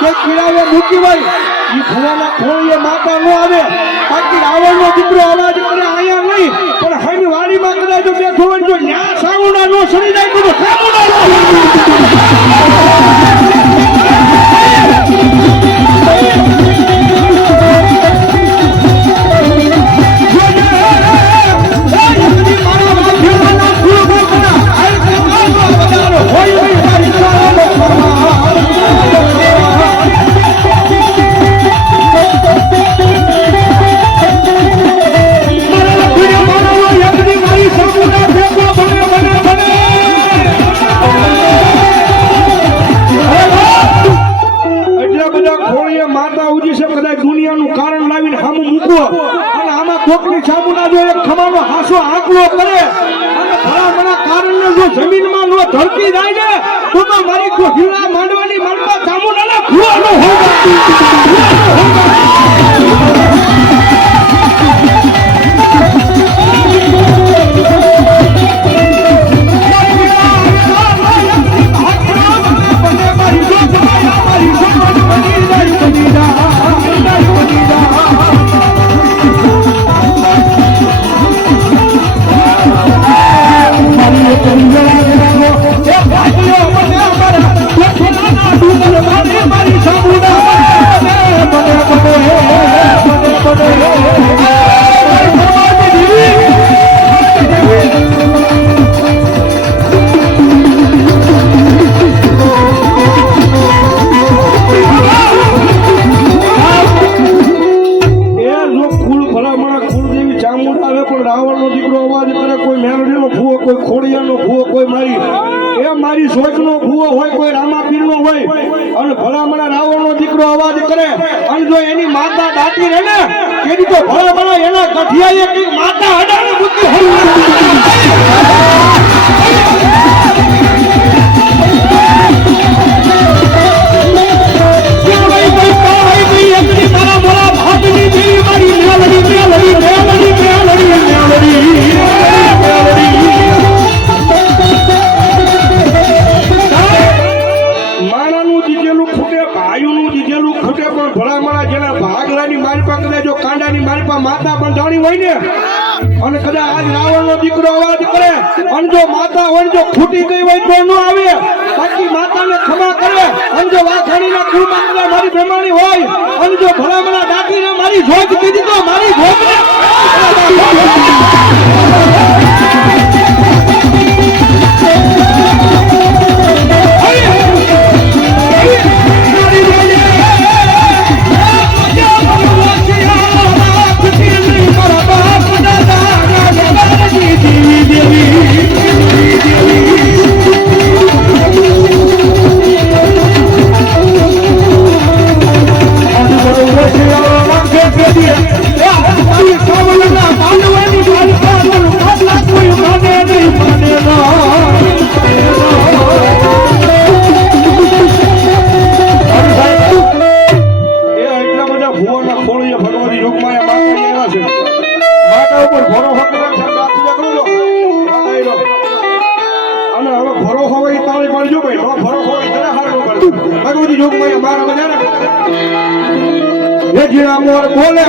કે કિરાવે મૂકી હોય ઈ ભુવાના ખોળીએ માતા નો આવે બાકી રાવણનો દીકરો અવાજ કરે આયા નહીં પણ હાની વાડીમાં કદાચ જો બેઠો હોય તો ન્યા સાવડા નો સડી જાય તો સાવડા દુનિયાનું કારણ લાવીને હામું મૂકો અને આમાં કોકની સામુના જો એક ખમાનો હાસો આંકડો કરે અને ભલામણા કારણને જો જમીનમાં નો ધરતી જાય ને તો મારી કો હીરા માંડવાની માંડવા સામુનાના ભૂવાનો હોગા મારી સોચનો ભૂવો હોય કોઈ રામાપીરનો હોય અને ભલામણા રાવણનો દીકરો અવાજ કરે અને જો એની માતા દાટી રહે ને તેથી તો ભલામણા એના કઠિયાએ કઈ માતા હડાને બુદ્ધિ માતા પણ જાણી હોય ને અને કદાચ આજ રાવણનો દીકરો અવાજ કરે અને જો માતા હોય જો ખૂટી ગઈ હોય તો ન આવે બાકી માતાને ક્ષમા કરે અને જો વાઘાણીના કુળમાં કદાચ મારી બ્રહ્માણી હોય અને જો ભલામણા દાખીને મારી જોત કીધી તો મારી જોત બોલે